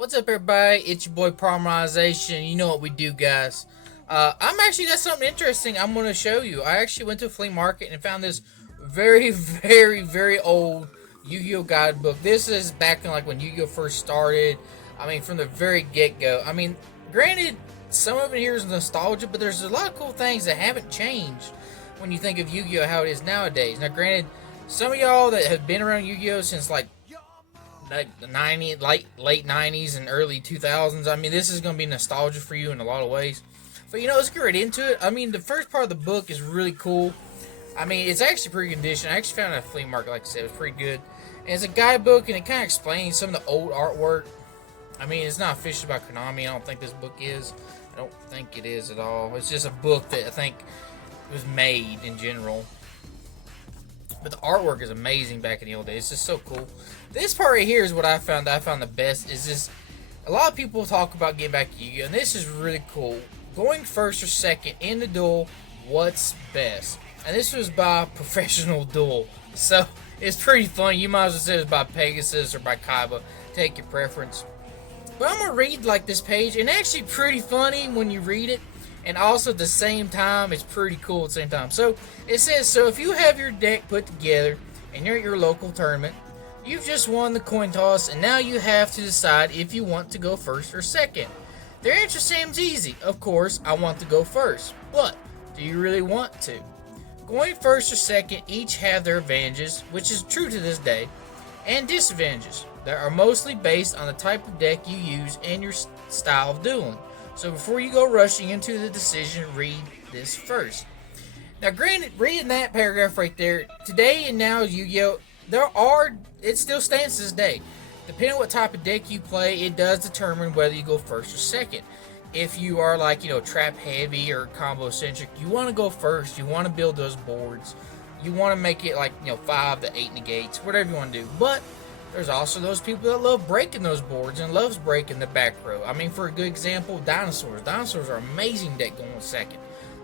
What's up, everybody? It's your boy Parmerization. You know what we do, guys. I'm actually got something interesting I'm going to show you. I actually went to a flea market and found this very, very old Yu-Gi-Oh guidebook. This is back in like when Yu-Gi-Oh first started. I mean, from the very get-go. I mean, granted, some of it here is nostalgia, but there's a lot of cool things that haven't changed when you think of Yu-Gi-Oh how it is nowadays. Now, granted, some of y'all that have been around Yu-Gi-Oh since like the 90s, late 90s and early 2000s. I mean, this is going to be nostalgia for you in a lot of ways. But let's get right into it. I mean, the first part of the book is really cool. I mean, it's actually pretty conditioned. I actually found it at a flea market, like I said, it was pretty good. And it's a guidebook, and it kind of explains some of the old artwork. I mean, it's not official by Konami. I don't think this book is. I don't think it is at all. It's just a book that I think was made in general. But the artwork is amazing back in the old days. It's just so cool. This part right here is what I found the best. Is this, a lot of people talk about getting back to Yu-Gi-Oh! And this is really cool. Going first or second in the duel, what's best? And this was by Professional Duel. So it's pretty funny. You might as well say it's by Pegasus or by Kaiba. Take your preference. But I'm going to read like this page. And actually pretty funny when you read it. And also at the same time, it's pretty cool at the same time. So it says, so if you have your deck put together and you're at your local tournament, you've just won the coin toss, and now you have to decide if you want to go first or second. The answer seems easy. Of course, I want to go first. But do you really want to? Going first or second each have their advantages, which is true to this day, and disadvantages that are mostly based on the type of deck you use and your style of dueling. So before you go rushing into the decision, read this first. Now, granted, reading that paragraph right there, today and now Yu-Gi-Oh, it still stands to this day. Depending on what type of deck you play, it does determine whether you go first or second. If you are like, trap heavy or combo centric, you want to go first. You want to build those boards. You want to make it like, 5 to 8 negates, whatever you want to do. But there's also those people that love breaking those boards and loves breaking the back row. I mean, for a good example, dinosaurs. Dinosaurs are amazing deck going second.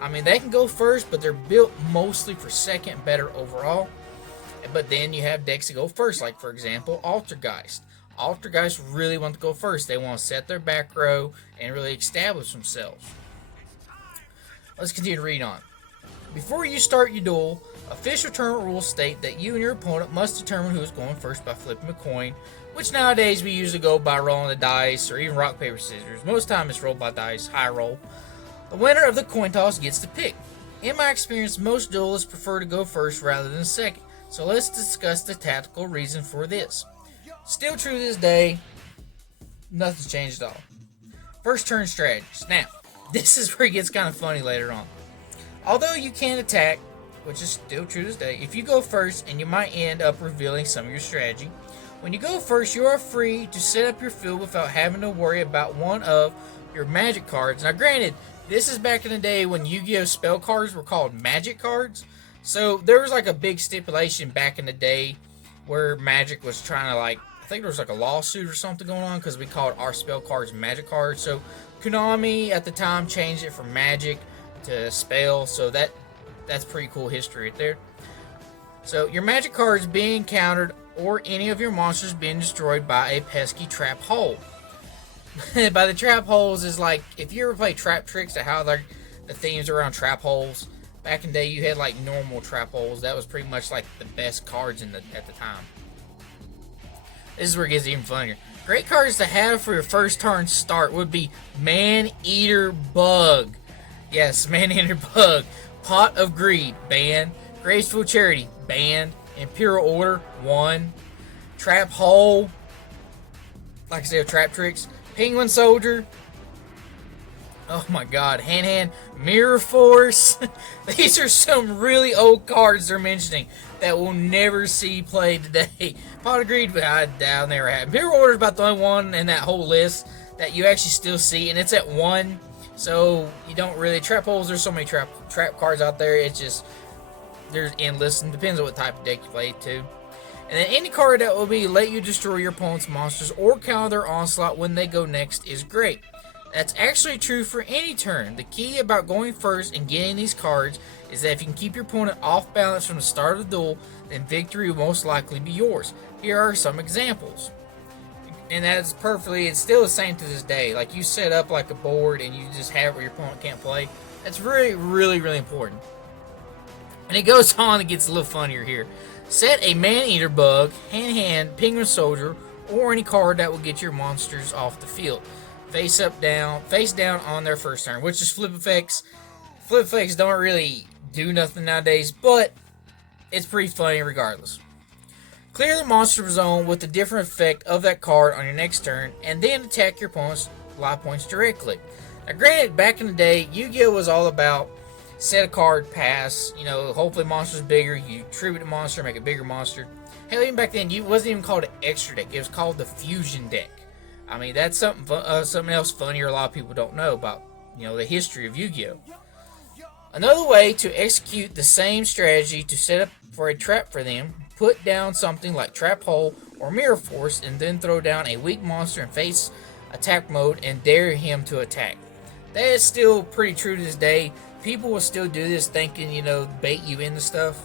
I mean, they can go first, but they're built mostly for second, better overall. But then you have decks that go first, like, for example, Altergeist. Altergeist really want to go first. They want to set their back row and really establish themselves. Let's continue to read on. Before you start your duel, official tournament rules state that you and your opponent must determine who is going first by flipping a coin, which nowadays we usually go by rolling the dice or even rock, paper, scissors. Most time it's rolled by dice, high roll. The winner of the coin toss gets to pick. In my experience, most duelists prefer to go first rather than second, so let's discuss the tactical reason for this. Still true to this day, nothing's changed at all. First turn strategies. Now, this is where it gets kind of funny later on. Although you can attack, which is still true to this day, if you go first, and you might end up revealing some of your strategy. When you go first, you are free to set up your field without having to worry about one of your magic cards. Now granted, this is back in the day when Yu-Gi-Oh! Spell cards were called magic cards. So there was like a big stipulation back in the day where Magic was trying to I think there was like a lawsuit or something going on because we called our spell cards magic cards. So Konami at the time changed it from magic to spell, so that's pretty cool history right there. So your magic cards being countered or any of your monsters being destroyed by a pesky trap hole. By the trap holes is like, if you ever play Trap Tricks, or how the themes around trap holes. Back in the day, you had like normal trap holes. That was pretty much like the best cards at the time. This is where it gets even funnier. Great cards to have for your first turn start would be Man-Eater Bug. Yes, Man-Eater Bug. Pot of Greed, banned. Graceful Charity, banned. Imperial Order, 1. Trap Hole, like I said, Trap Tricks. Penguin Soldier. Oh my god, Hand, Mirror Force. These are some really old cards they're mentioning that we'll never see played today. Pot of Greed, I doubt never had. Imperial Order is about the only one in that whole list that you actually still see, and it's at 1. So you don't really trap holes. There's so many trap cards out there. It's just there's endless, and depends on what type of deck you play too. And then any card that will be let you destroy your opponent's monsters or counter their onslaught when they go next is great. That's actually true for any turn. The key about going first and getting these cards is that if you can keep your opponent off balance from the start of the duel, then victory will most likely be yours. Here are some examples. And that's perfectly, it's still the same to this day. Like, you set up like a board and you just have it where your opponent can't play. That's really, really, really important. And it goes on, it gets a little funnier here. Set a Man-Eater Bug, Hand-Hand, Penguin Soldier, or any card that will get your monsters off the field. Face down on their first turn, which is flip effects. Flip effects don't really do nothing nowadays, but it's pretty funny regardless. Clear the monster zone with the different effect of that card on your next turn, and then attack your opponent's life points directly. Now, granted, back in the day, Yu-Gi-Oh! Was all about set a card, pass, hopefully monster's bigger, you tribute a monster, make a bigger monster. Hell, even back then, it wasn't even called an extra deck, it was called the fusion deck. I mean, that's something else funnier a lot of people don't know about, the history of Yu-Gi-Oh! Another way to execute the same strategy to set up for a trap for them, put down something like Trap Hole or Mirror Force, and then throw down a weak monster in face attack mode and dare him to attack. That is still pretty true to this day. People will still do this thinking, bait you into stuff.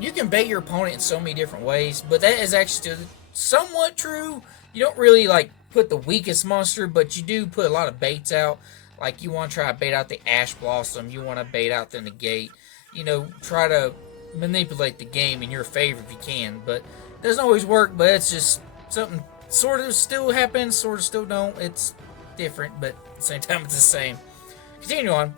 You can bait your opponent in so many different ways, but that is actually still somewhat true. You don't really, put the weakest monster, but you do put a lot of baits out. Like, you want to try to bait out the Ash Blossom, you want to bait out the Negate. Try to manipulate the game in your favor if you can, but it doesn't always work. But it's just something sort of still happens, sort of still don't. It's different, but at the same time it's the same. Continue on.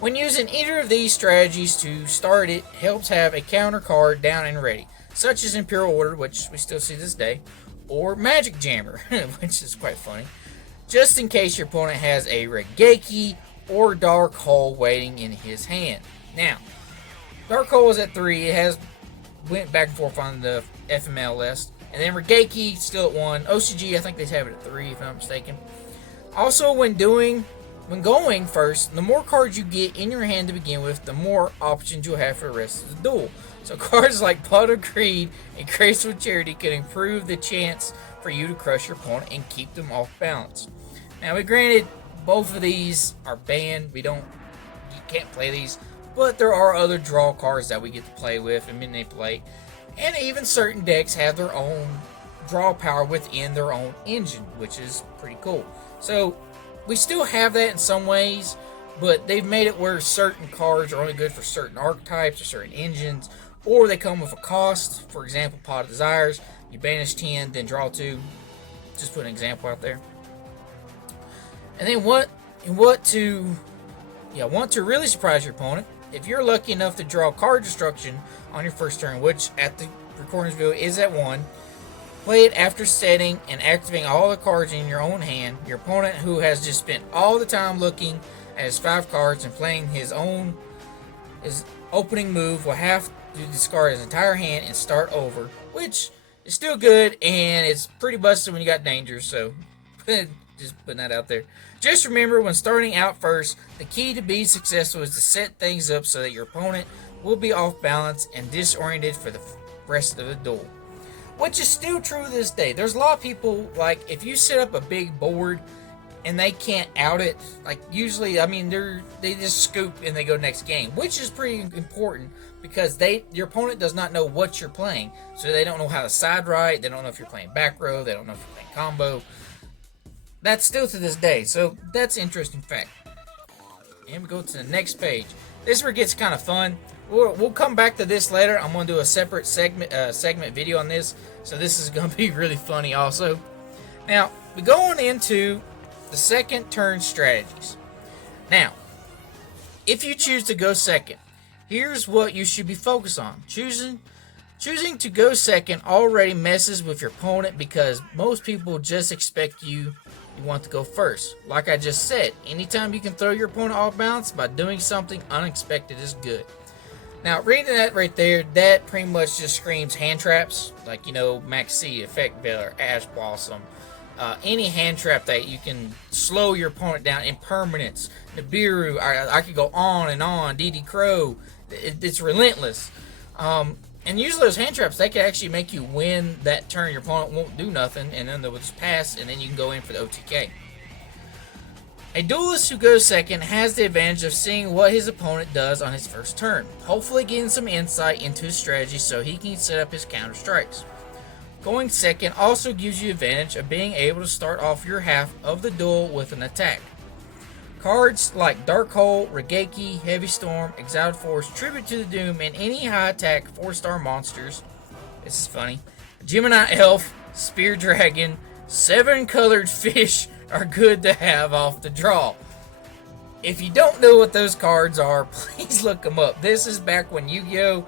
When using either of these strategies to start, it helps have a counter card down and ready, such as Imperial Order, which we still see this day, or Magic Jammer, which is quite funny, just in case your opponent has a Regeki or Dark Hole waiting in his hand. Now, Dark Hole is at 3. It went back and forth on the FML list. And then Regeki still at 1. OCG, I think they have it at 3 if I'm not mistaken. Also, when going first, the more cards you get in your hand to begin with, the more options you'll have for the rest of the duel. So cards like Pot of Greed and Graceful Charity can improve the chance for you to crush your opponent and keep them off balance. Now, granted, both of these are banned. You can't play these. But there are other draw cards that we get to play with and manipulate. And even certain decks have their own draw power within their own engine, which is pretty cool. So, we still have that in some ways, but they've made it where certain cards are only good for certain archetypes or certain engines, or they come with a cost. For example, Pot of Desires, you banish 10, then draw 2. Just put an example out there. And then want to really surprise your opponent. If you're lucky enough to draw card destruction on your first turn, which at the recording's video is at 1, play it after setting and activating all the cards in your own hand. Your opponent, who has just spent all the time looking at his 5 cards and playing his opening move, will have to discard his entire hand and start over, which is still good, and it's pretty busted when you got danger, so just putting that out there. Just remember, when starting out first, the key to be successful is to set things up so that your opponent will be off balance and disoriented for the rest of the duel. Which is still true to this day. There's a lot of people, if you set up a big board and they can't out it, usually, they just scoop and they go next game, which is pretty important because your opponent does not know what you're playing. So they don't know how to side right, they don't know if you're playing back row, they don't know if you're playing combo. That's still to this day, so that's an interesting fact. And we go to the next page. This is where it gets kind of fun. We'll come back to this later. I'm going to do a separate segment video on this, so this is going to be really funny also. Now, we're going into the second turn strategies. Now, if you choose to go second, here's what you should be focused on. Choosing to go second already messes with your opponent because most people just expect you want to go first. Like I just said, anytime you can throw your opponent off balance by doing something unexpected is good. Now, reading that right there, that pretty much just screams hand traps, like, Maxx C, Effect Veiler, Ash Blossom, any hand trap that you can slow your opponent down, Impermanence, Nibiru, I could go on and on, DD Crow, it's relentless. And usually those hand traps, they can actually make you win that turn. Your opponent won't do nothing, and then they'll just pass, and then you can go in for the OTK. A duelist who goes second has the advantage of seeing what his opponent does on his first turn, hopefully getting some insight into his strategy so he can set up his counter strikes. Going second also gives you advantage of being able to start off your half of the duel with an attack. Cards like Darkhold, Raigeki, Heavy Storm, Exiled Force, Tribute to the Doom, and any high attack 4-star monsters. This is funny. Gemini Elf, Spear Dragon, 7 colored fish are good to have off the draw. If you don't know what those cards are, please look them up. This is back when Yu-Gi-Oh!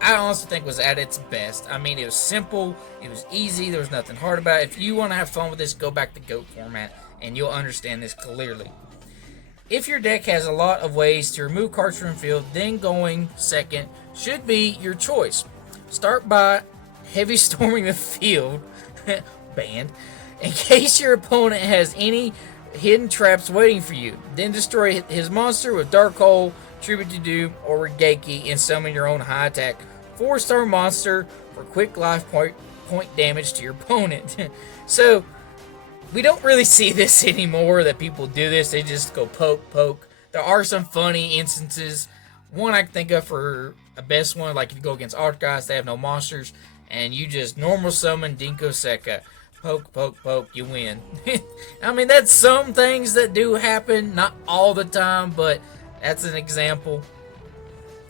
I honestly think was at its best. I mean, it was simple, it was easy, there was nothing hard about it. If you want to have fun with this, go back to GOAT format, and you'll understand this clearly. If your deck has a lot of ways to remove cards from the field, then going second should be your choice. Start by heavy storming the field, banned, in case your opponent has any hidden traps waiting for you. Then destroy his monster with Darkhold, Tribute to Doom, or Raigeki, and summon your own high attack 4-star monster for quick life point damage to your opponent. So, we don't really see this anymore, that people do this. They just go poke. There are some funny instances. One I can think of for a best one, like if you go against Archives, they have no monsters, and you just normal summon Dinko Sekka. Poke, you win. I mean, that's some things that do happen, not all the time, but that's an example.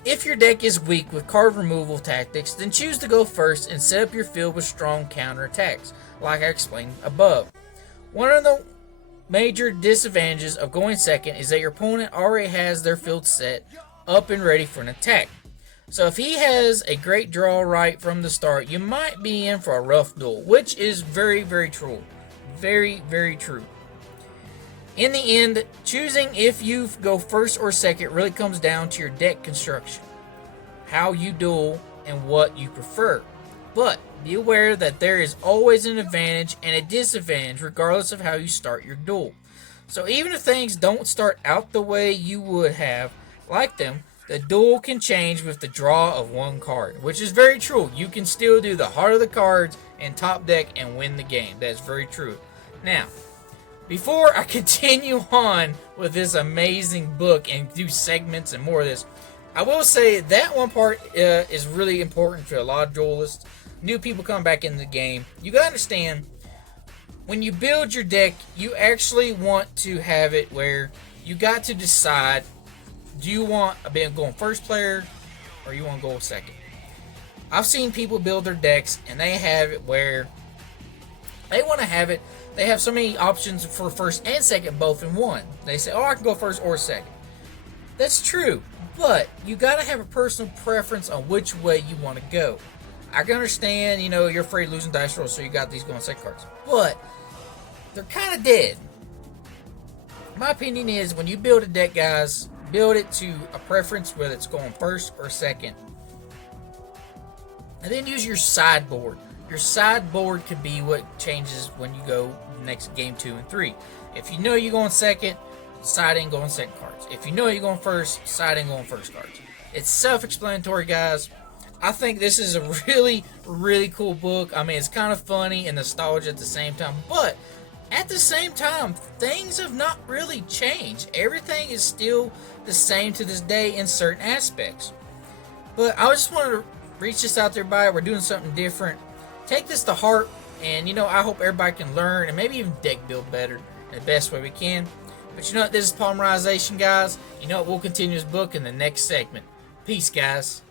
If your deck is weak with card removal tactics, then choose to go first and set up your field with strong counter attacks, like I explained above. One of the major disadvantages of going second is that your opponent already has their field set up and ready for an attack. So if he has a great draw right from the start, you might be in for a rough duel, which is very, very true. Very, very true. In the end, choosing if you go first or second really comes down to your deck construction, how you duel, and what you prefer. But be aware that there is always an advantage and a disadvantage regardless of how you start your duel. So even if things don't start out the way you would have liked them, the duel can change with the draw of one card, which is very true. You can still do the heart of the cards and top deck and win the game. That's very true. Now, before I continue on with this amazing book and do segments and more of this, I will say that one part is really important to a lot of duelists. New people come back in the game. You gotta understand, when you build your deck, you actually want to have it where you got to decide, do you want a bit going first player or you want to go second? I've seen people build their decks and they have it where they want to have it. They have so many options for first and second both in one. They say, oh, I can go first or second. That's true, but you got to have a personal preference on which way you want to go. I can understand, you're afraid of losing dice rolls, so you got these going second cards. But they're kind of dead. My opinion is, when you build a deck, guys, build it to a preference, whether it's going first or second. And then use your sideboard. Your sideboard could be what changes when you go next game 2 and 3. If you know you're going second, side in going second cards. If you know you're going first, side in going first cards. It's self-explanatory, guys. I think this is a really, really cool book. I mean, it's kind of funny and nostalgia at the same time, but at the same time, things have not really changed. Everything is still the same to this day in certain aspects. But I just wanted to reach this out there, everybody. We're doing something different. Take this to heart, and I hope everybody can learn and maybe even deck build better in the best way we can. But this is Polymerization, guys. We'll continue this book in the next segment. Peace, guys.